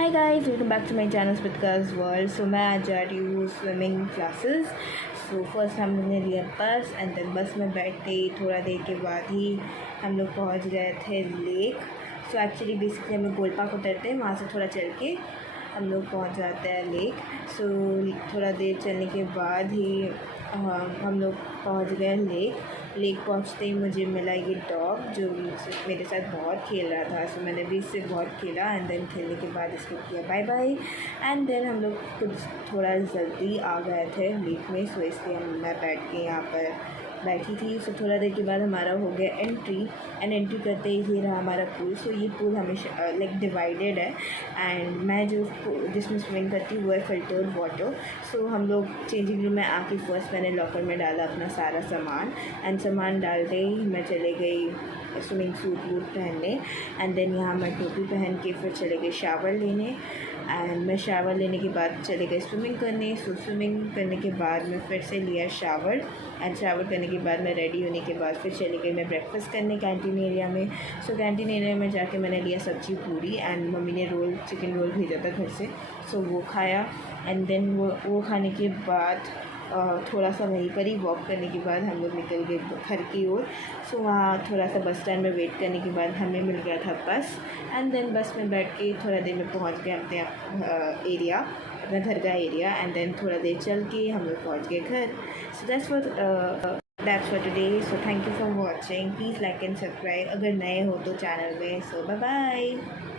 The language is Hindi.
Hi guys, welcome back to my channel स्पिटकाज वर्ल्ड। सो मैं आज जा रही हूँ स्विमिंग क्लासेस। सो फर्स्ट हमने लिया बस एंड देन बस में बैठते ही थोड़ा देर के बाद ही हम लोग पहुँच गए थे लेक। सो एक्चुअली बेसिकली हमें गोल पार्क उतरते हैं, वहाँ से थोड़ा चल के हम लोग पहुँच जाते हैं लेक। सो थोड़ा देर चलने के बाद ही हम लोग पहुँच गए लेक पहुँचते ही मुझे मिला ये डॉग जो मेरे साथ बहुत खेल रहा था। सो मैंने भी इससे बहुत खेला एंड देन खेलने के बाद इसको किया बाय बाय एंड देन हम लोग कुछ थोड़ा जल्दी आ गए थे लेक में। सो इसलिए मैं बैठ के यहाँ पर बैठी थी। सो थोड़ा देर के बाद हमारा हो गया एंट्री करते ही ये रहा हमारा पूल। सो ये पूल हमेशा लाइक डिवाइडेड है एंड मैं जिसमें स्विमिंग करती हूँ वो है फिल्टर्ड वाटर। सो हम लोग चेंजिंग रूम में आके फर्स्ट मैंने लॉकर में डाला अपना सारा सामान एंड सामान डालते ही मैं चले गई स्विमिंग सूट वूट पहनने एंड देन यहाँ मैं टोपी पहन के फिर चले गए शावर लेने एंड मैं शावर लेने के बाद चले गए स्विमिंग करने। सो स्विमिंग करने के बाद मैं फिर से लिया शावर एंड शावर करने के बाद मैं रेडी होने के बाद फिर चली गई मैं ब्रेकफास्ट करने कैंटीन एरिया में। सो कैंटीन एरिया में जाके मैंने लिया सब्जी पूरी एंड मम्मी ने चिकन रोल भेजा था घर से। सो वो खाया एंड देन वो खाने के बाद थोड़ा सा वहीं पर ही वॉक करने के बाद हम लोग निकल गए घर की ओर। सो वहाँ थोड़ा सा बस स्टैंड में वेट करने के बाद हमें मिल गया था बस एंड देन बस में बैठ के थोड़ा देर में पहुँच गए अपने एरिया, अपना घर का एरिया एंड देन थोड़ा देर चल के हम लोग पहुँच गए घर। So that's for today. So thank you for watching. Please like and subscribe अगर नए हो तो चैनल में। सो बाय बाय।